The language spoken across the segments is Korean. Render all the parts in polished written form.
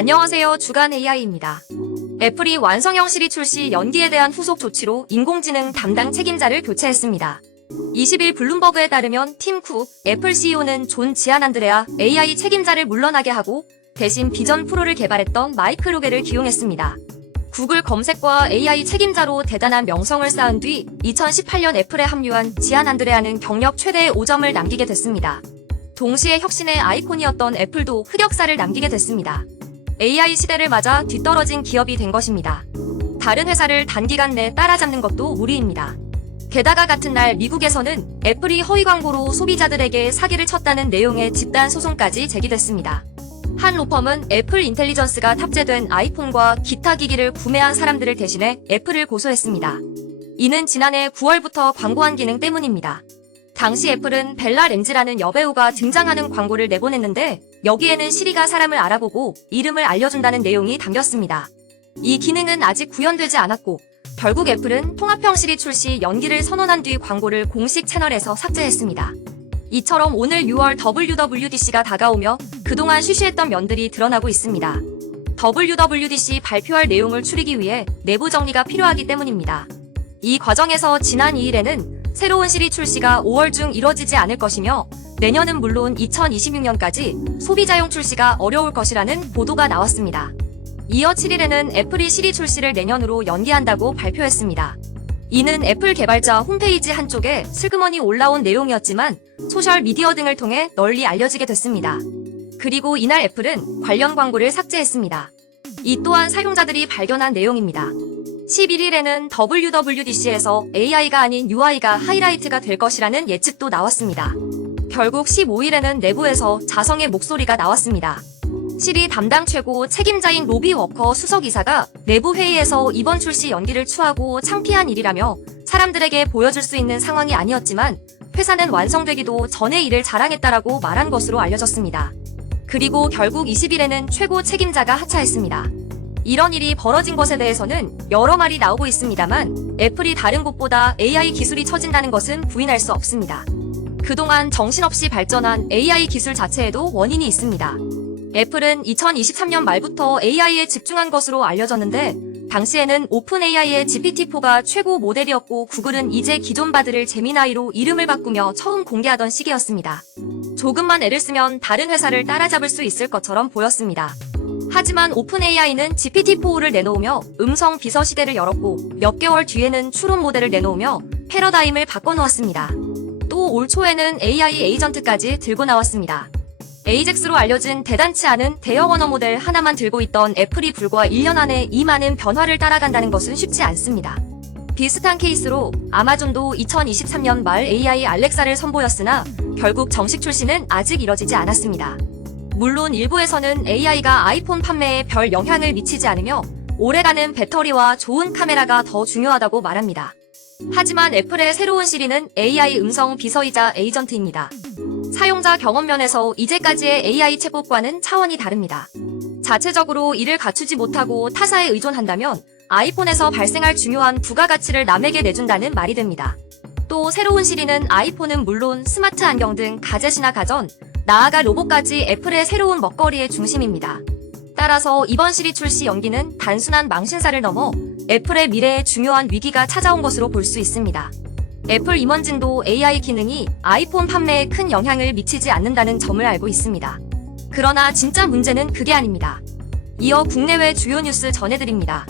안녕하세요. 주간 AI입니다. 애플이 완성형 시리 출시 연기에 대한 후속 조치로 인공지능 담당 책임자를 교체했습니다. 20일 블룸버그에 따르면 팀 쿡, 애플 CEO는 존 지안 안드레아 AI 책임자를 물러나게 하고 대신 비전 프로를 개발했던 마이크 로게를 기용했습니다. 구글 검색과 AI 책임자로 대단한 명성을 쌓은 뒤 2018년 애플에 합류한 지안 안드레아는 경력 최대의 5점을 남기게 됐습니다. 동시에 혁신의 아이콘이었던 애플도 흑역사를 남기게 됐습니다. AI 시대를 맞아 뒤떨어진 기업이 된 것입니다. 다른 회사를 단기간 내 따라잡는 것도 무리입니다. 게다가 같은 날 미국에서는 애플이 허위 광고로 소비자들에게 사기를 쳤다는 내용의 집단 소송까지 제기됐습니다. 한 로펌은 애플 인텔리전스가 탑재된 아이폰과 기타 기기를 구매한 사람들을 대신해 애플을 고소했습니다. 이는 지난해 9월부터 광고한 기능 때문입니다. 당시 애플은 벨라 램지라는 여배우가 등장하는 광고를 내보냈는데 여기에는 시리가 사람을 알아보고 이름을 알려준다는 내용이 담겼습니다. 이 기능은 아직 구현되지 않았고 결국 애플은 통합형 시리 출시 연기를 선언한 뒤 광고를 공식 채널에서 삭제했습니다. 이처럼 오늘 6월 WWDC가 다가오며 그동안 쉬쉬했던 면들이 드러나고 있습니다. WWDC 발표할 내용을 추리기 위해 내부 정리가 필요하기 때문입니다. 이 과정에서 지난 2일에는 새로운 시리 출시가 5월 중 이뤄지지 않을 것이며 내년은 물론 2026년까지 소비자용 출시가 어려울 것이라는 보도가 나왔습니다. 이어 7일에는 애플이 시리 출시를 내년으로 연기한다고 발표했습니다. 이는 애플 개발자 홈페이지 한쪽에 슬그머니 올라온 내용이었지만 소셜 미디어 등을 통해 널리 알려지게 됐습니다. 그리고 이날 애플은 관련 광고를 삭제했습니다. 이 또한 사용자들이 발견한 내용입니다. 11일에는 WWDC에서 AI가 아닌 UI가 하이라이트가 될 것이라는 예측도 나왔습니다. 결국 15일에는 내부에서 자성의 목소리가 나왔습니다. 시리 담당 최고 책임자인 로비 워커 수석이사가 내부 회의에서 이번 출시 연기를 추하고 창피한 일이라며 사람들에게 보여줄 수 있는 상황이 아니었지만 회사는 완성되기도 전에 이를 자랑했다라고 말한 것으로 알려졌습니다. 그리고 결국 20일에는 최고 책임자가 하차했습니다. 이런 일이 벌어진 것에 대해서는 여러 말이 나오고 있습니다만 애플이 다른 곳보다 AI 기술이 처진다는 것은 부인할 수 없습니다. 그동안 정신없이 발전한 AI 기술 자체에도 원인이 있습니다. 애플은 2023년 말부터 AI에 집중한 것으로 알려졌는데 당시에는 오픈 AI의 GPT-4가 최고 모델이었고 구글은 이제 기존 바드를 제미나이로 이름을 바꾸며 처음 공개하던 시기였습니다. 조금만 애를 쓰면 다른 회사를 따라잡을 수 있을 것처럼 보였습니다. 하지만 오픈 AI는 GPT-4를 내놓으며 음성 비서 시대를 열었고 몇 개월 뒤에는 추론 모델을 내놓으며 패러다임을 바꿔놓았습니다. 또 올 초에는 AI 에이전트까지 들고 나왔습니다. 에이젝스로 알려진 대단치 않은 대형 언어 모델 하나만 들고 있던 애플이 불과 1년 안에 이 많은 변화를 따라간다는 것은 쉽지 않습니다. 비슷한 케이스로 아마존도 2023년 말 AI 알렉사를 선보였으나 결국 정식 출시는 아직 이뤄지지 않았습니다. 물론 일부에서는 AI가 아이폰 판매에 별 영향을 미치지 않으며 오래가는 배터리와 좋은 카메라가 더 중요하다고 말합니다. 하지만 애플의 새로운 시리는 AI 음성 비서이자 에이전트입니다. 사용자 경험 면에서 이제까지의 AI 챗봇과는 차원이 다릅니다. 자체적으로 이를 갖추지 못하고 타사에 의존한다면 아이폰에서 발생할 중요한 부가가치를 남에게 내준다는 말이 됩니다. 또 새로운 시리는 아이폰은 물론 스마트 안경 등 가젯이나 가전, 나아가 로봇까지 애플의 새로운 먹거리의 중심입니다. 따라서 이번 시리 출시 연기는 단순한 망신사를 넘어 애플의 미래에 중요한 위기가 찾아온 것으로 볼 수 있습니다. 애플 임원진도 AI 기능이 아이폰 판매에 큰 영향을 미치지 않는다는 점을 알고 있습니다. 그러나 진짜 문제는 그게 아닙니다. 이어 국내외 주요 뉴스 전해드립니다.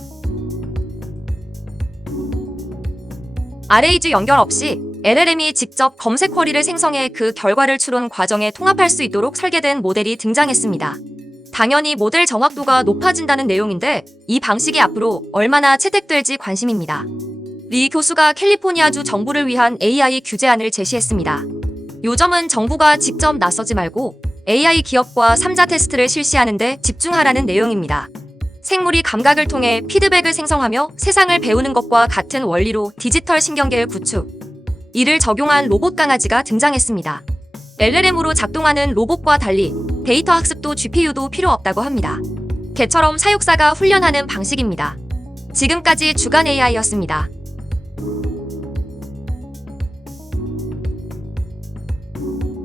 RAG 연결 없이 LLM이 직접 검색 쿼리를 생성해 그 결과를 추론 과정에 통합할 수 있도록 설계된 모델이 등장했습니다. 당연히 모델 정확도가 높아진다는 내용인데 이 방식이 앞으로 얼마나 채택될지 관심입니다. 리 교수가 캘리포니아주 정부를 위한 AI 규제안을 제시했습니다. 요점은 정부가 직접 나서지 말고 AI 기업과 3자 테스트를 실시하는 데 집중하라는 내용입니다. 생물이 감각을 통해 피드백을 생성하며 세상을 배우는 것과 같은 원리로 디지털 신경계를 구축. 이를 적용한 로봇 강아지가 등장했습니다. LLM으로 작동하는 로봇과 달리 데이터 학습도 GPU도 필요 없다고 합니다. 개처럼 사육사가 훈련하는 방식입니다. 지금까지 주간 AI였습니다.